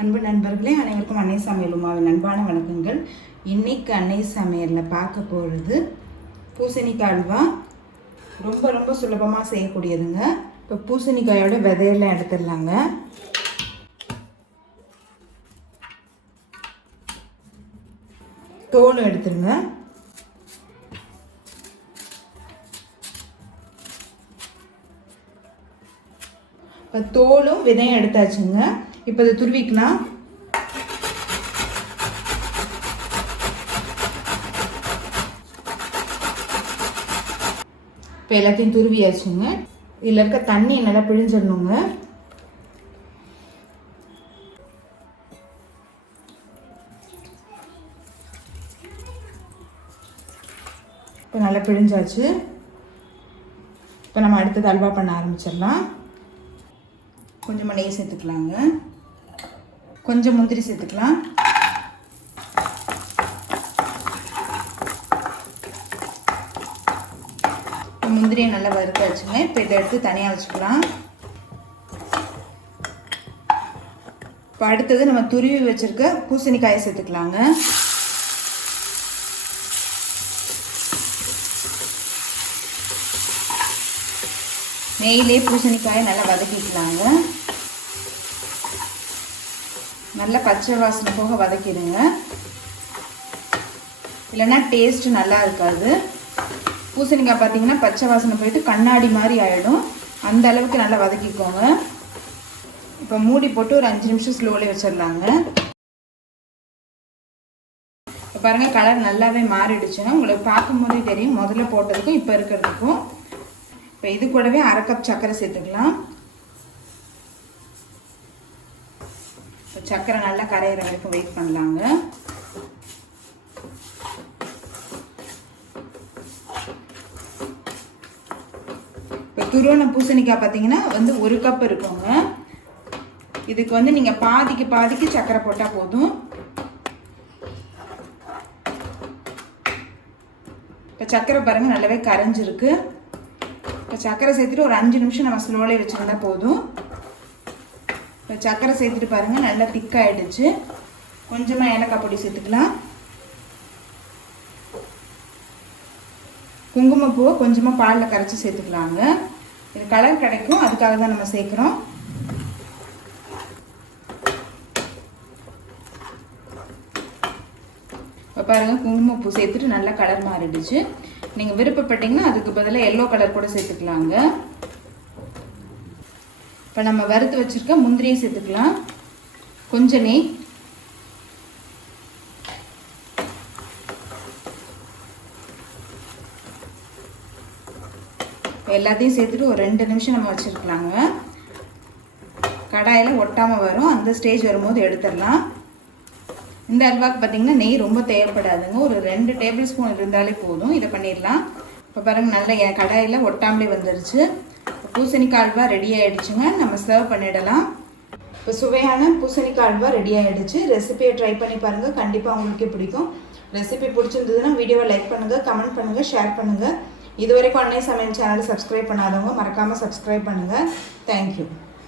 அன்பு நண்பர்களே, அனைவருக்கும் அன்னை சமையல் உமாவின் அன்பான வணக்கங்கள். இன்னைக்கு அன்னை சமையலில் பார்க்க போகிறது பூசணிக்காய் அல்வா. ரொம்ப ரொம்ப சுலபமாக செய்யக்கூடியதுங்க. இப்போ பூசணிக்காயோட விதையெல்லாம் எடுத்துடலாங்க. தோலும் எடுத்துருங்க. இப்போ தோலும் விதையும் எடுத்தாச்சுங்க. இப்போ இதை துருவிக்கலாம். இப்போ எல்லாத்தையும் துருவியாச்சுங்க. இதில் இருக்க தண்ணி நல்லா பிழிஞ்சிடணுங்க. இப்போ நல்லா பிழிஞ்சாச்சு. இப்போ நம்ம அடுத்தது அல்வா பண்ண ஆரம்பிச்சிடலாம். கொஞ்சமாக நெய் சேர்த்துக்கலாங்க. கொஞ்சம் முந்திரி சேர்த்துக்கலாம். முந்திரியை நல்லா வறுத்து வச்சுங்க. இப்போ இதை எடுத்து தனியாக வச்சுக்கலாம். இப்போ அடுத்தது நம்ம துருவி வச்சுருக்க பூசணிக்காயை சேர்த்துக்கலாங்க. நெய்யிலே பூசணிக்காயை நல்லா வதக்கிக்கலாங்க. நல்லா பச்சை வாசனை போக வதக்கிடுங்க, இல்லைன்னா டேஸ்ட்டு நல்லா இருக்காது. பூசணிக்காய் பார்த்தீங்கன்னா பச்சை வாசனை போயிட்டு கண்ணாடி மாதிரி ஆகிடும். அந்த அளவுக்கு நல்லா வதக்கிக்கோங்க. இப்போ மூடி போட்டு ஒரு 5 நிமிஷம் ஸ்லோலி வச்சிடலாங்க. இப்போ பாருங்கள், கலர் நல்லாவே மாறிடுச்சுங்க. உங்களுக்கு பார்க்கும்போதே தெரியும் முதல்ல போட்டதுக்கும் இப்போ இருக்கிறதுக்கும். இப்போ இது கூடவே 1/2 கப் சர்க்கரை சேர்த்துக்கலாம். இப்போ சர்க்கரை நல்லா கரையிற வரைக்கும் வெயிட் பண்ணலாங்க. இப்போ துருவன பூசணிக்காய் பார்த்தீங்கன்னா 1 கப் இருக்குங்க. இதுக்கு நீங்கள் பாதிக்கு சர்க்கரை போட்டால் போதும். இப்போ சர்க்கரை பாருங்கள் நல்லாவே கரைஞ்சிருக்கு. இப்போ சர்க்கரை சேர்த்துட்டு ஒரு 5 நிமிஷம் நம்ம ஸ்லோலே வச்சுருந்தா போதும். இப்போ சர்க்கரை சேர்த்துட்டு பாருங்கள் நல்லா திக்காயிடுச்சு. கொஞ்சமாக ஏலக்காய் பொடி சேர்த்துக்கலாம். குங்குமப்பூவை கொஞ்சமாக பாலில் கரைச்சி சேர்த்துக்கலாங்க. இது கலர் கிடைக்கும், அதுக்காக தான் நம்ம சேர்க்குறோம். இப்போ பாருங்கள், குங்குமப்பூ சேர்த்துட்டு நல்லா கலர் மாறிடுச்சு. நீங்கள் விருப்பப்பட்டீங்கன்னா அதுக்கு பதிலாக எல்லோ கலர் கூட சேர்த்துக்கலாங்க. இப்போ நம்ம வறுத்து வச்சுருக்க முந்திரியை சேர்த்துக்கலாம். கொஞ்சம் நெய், எல்லாத்தையும் சேர்த்துட்டு ஒரு 2 நிமிஷம் நம்ம வச்சுருக்கலாங்க. கடாயில் ஒட்டாமல் வரும். அந்த ஸ்டேஜ் வரும்போது எடுத்துடலாம். இந்த அல்வாக்கு பார்த்திங்கன்னா நெய் ரொம்ப தேவைப்படாதுங்க. ஒரு 2 டேபிள் ஸ்பூன் இருந்தாலே போதும். இதை பண்ணிடலாம். இப்போ பாருங்கள், நல்ல கடாயில் ஒட்டாமலே வந்துருச்சு. பூசணிக்காய் அல்வா ரெடி ஆகிடுச்சுங்க. நம்ம சர்வ் பண்ணிடலாம். இப்போ சுவையான பூசணிக்காய் அல்வா ரெடி ஆகிடுச்சு. ரெசிபியை ட்ரை பண்ணி பாருங்கள், கண்டிப்பாக உங்களுக்கே பிடிக்கும். ரெசிபி பிடிச்சிருந்ததுன்னா வீடியோவை லைக் பண்ணுங்கள், கமெண்ட் பண்ணுங்கள், ஷேர் பண்ணுங்கள். இது வரைக்கும் அன்னை சமையல் சேனலை சப்ஸ்கிரைப் பண்ணாதவங்க மறக்காமல் சப்ஸ்கிரைப் பண்ணுங்கள். தேங்க்யூ.